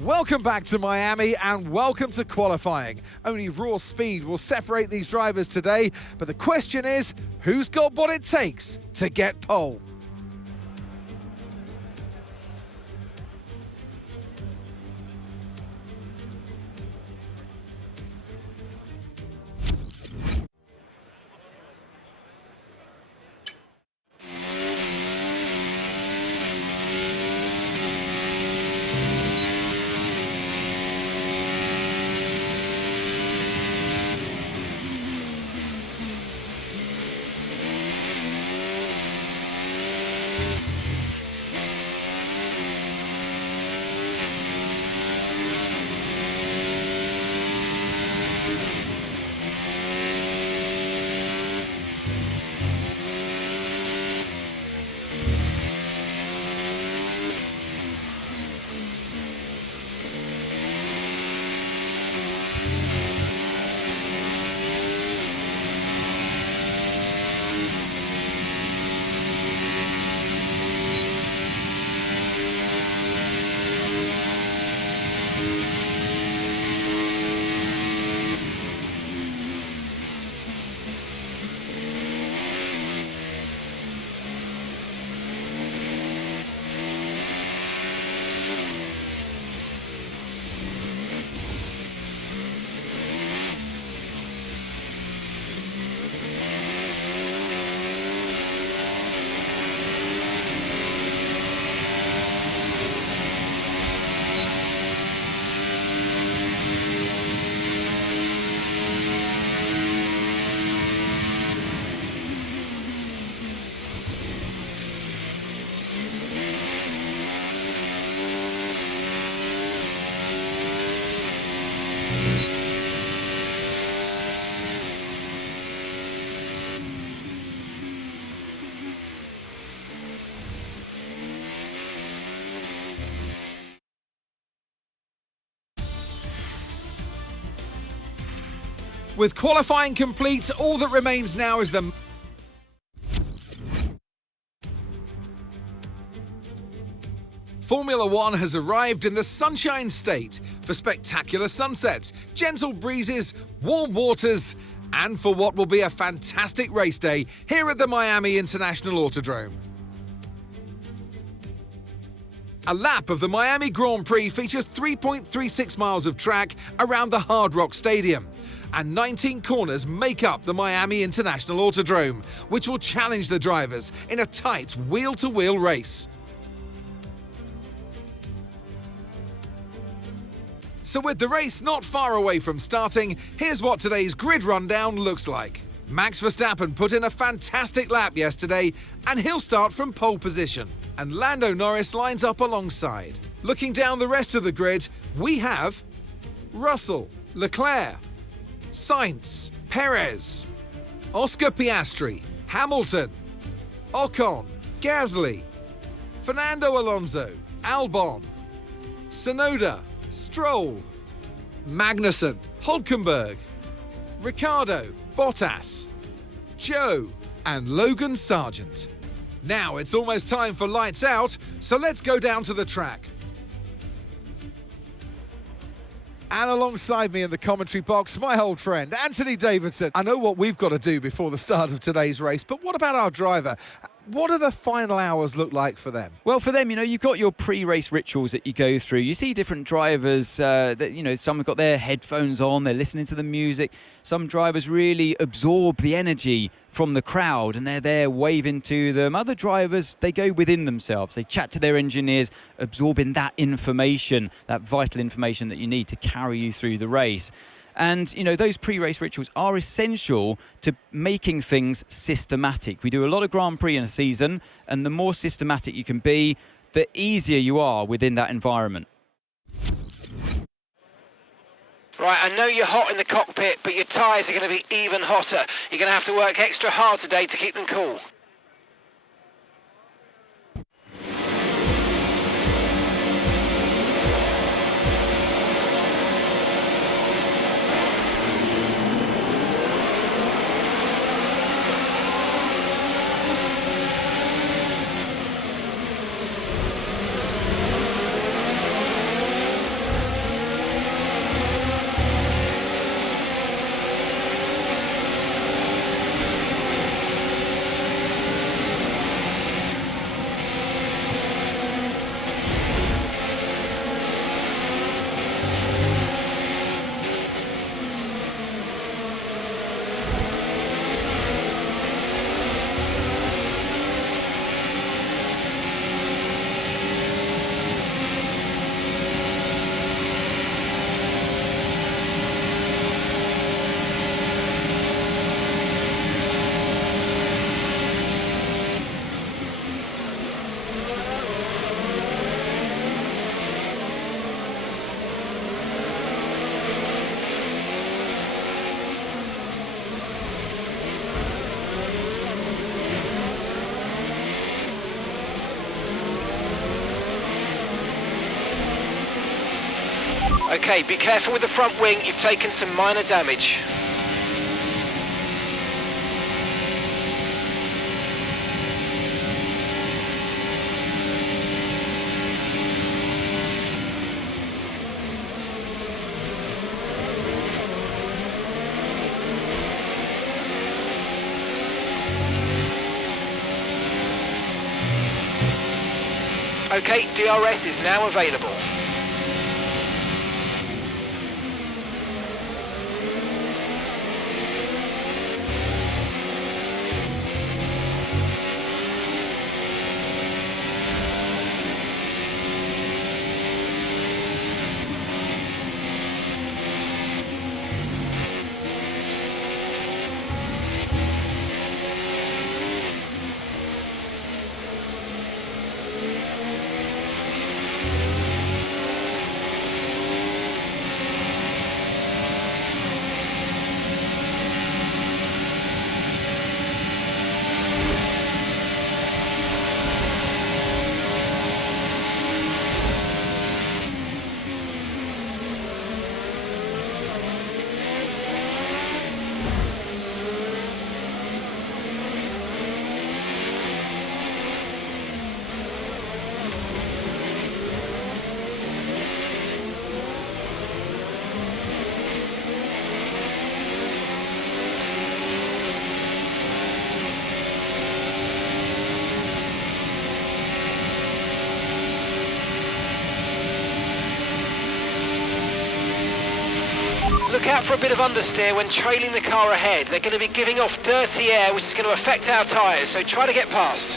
Welcome back to Miami and welcome to qualifying. Only raw speed will separate these drivers today, but the question is, who's got what it takes to get pole? With qualifying complete, all that remains now is the Formula One has arrived in the Sunshine State for spectacular sunsets, gentle breezes, warm waters, and for what will be a fantastic race day here at the Miami International Autodrome. A lap of the Miami Grand Prix features 3.36 miles of track around the Hard Rock Stadium, and 19 corners make up the Miami International Autodrome, which will challenge the drivers in a tight wheel-to-wheel race. So with the race not far away from starting, here's what today's grid rundown looks like. Max Verstappen put in a fantastic lap yesterday, and he'll start from pole position. And Lando Norris lines up alongside. Looking down the rest of the grid, we have Russell, Leclerc, Sainz, Perez, Oscar Piastri, Hamilton, Ocon, Gasly, Fernando Alonso, Albon, Tsunoda, Stroll, Magnussen, Hülkenberg, Ricciardo, Bottas, Joe, and Logan Sargent. Now it's almost time for lights out, so let's go down to the track. And alongside me in the commentary box, my old friend, Anthony Davidson. I know what we've got to do before the start of today's race, but what about our driver? What do the final hours look like for them? Well, for them, you've got your pre-race rituals that you go through. You see different drivers that, some have got their headphones on, they're listening to the music. Some drivers really absorb the energy from the crowd and they're there waving to them. Other drivers, they go within themselves. They chat to their engineers, absorbing that information, that vital information that you need to carry you through the race. And, those pre-race rituals are essential to making things systematic. We do a lot of Grand Prix in a season, and the more systematic you can be, the easier you are within that environment. Right, I know you're hot in the cockpit, but your tyres are going to be even hotter. You're going to have to work extra hard today to keep them cool. Okay, be careful with the front wing, you've taken some minor damage. Okay, DRS is now available. Look out for a bit of understeer when trailing the car ahead. They're going to be giving off dirty air, which is going to affect our tyres, so try to get past.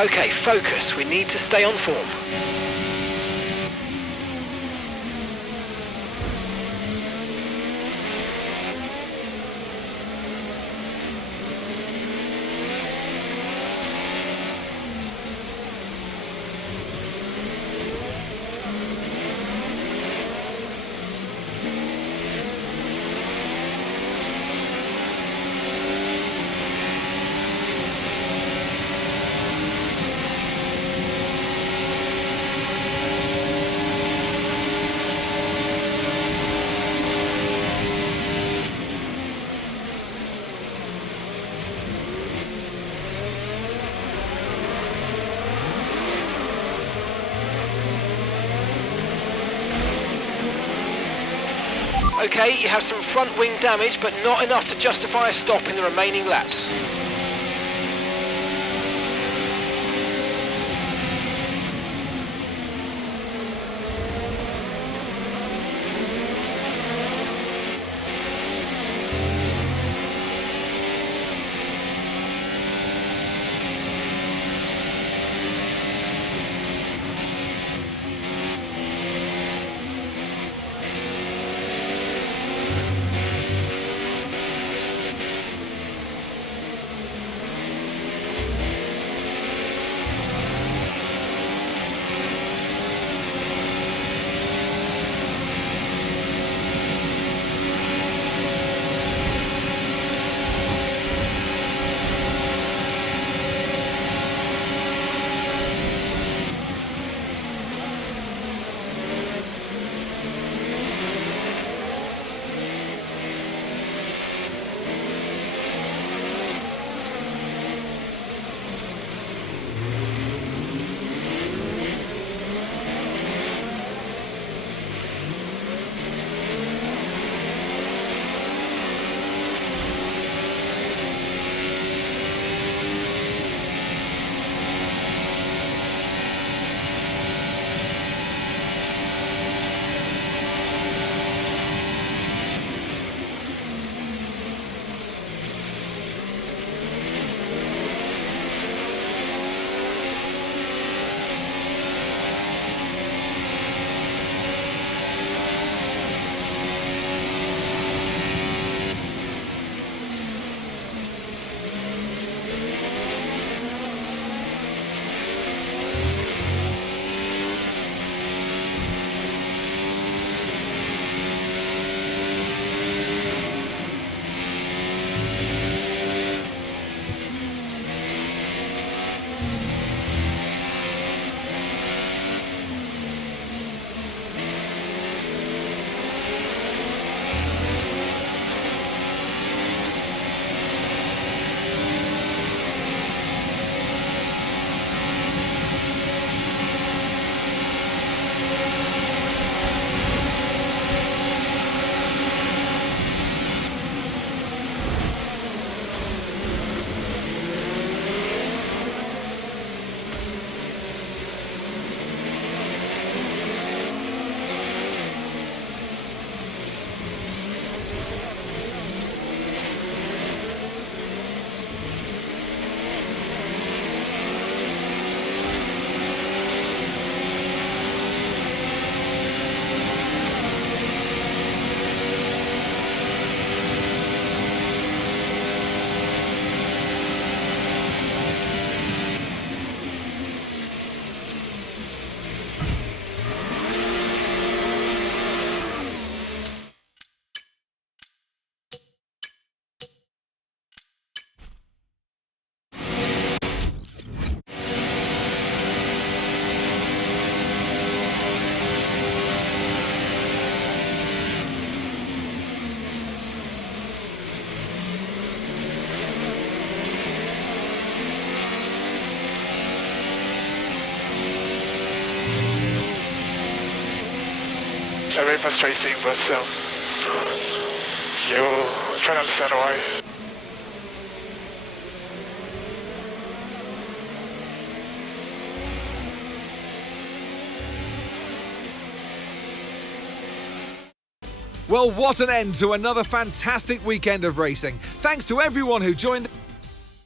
Okay, focus. We need to stay on form. Okay, you have some front wing damage, but not enough to justify a stop in the remaining laps. Very frustrating, but you'll try to understand why. Well, what an end to another fantastic weekend of racing. Thanks to everyone who joined.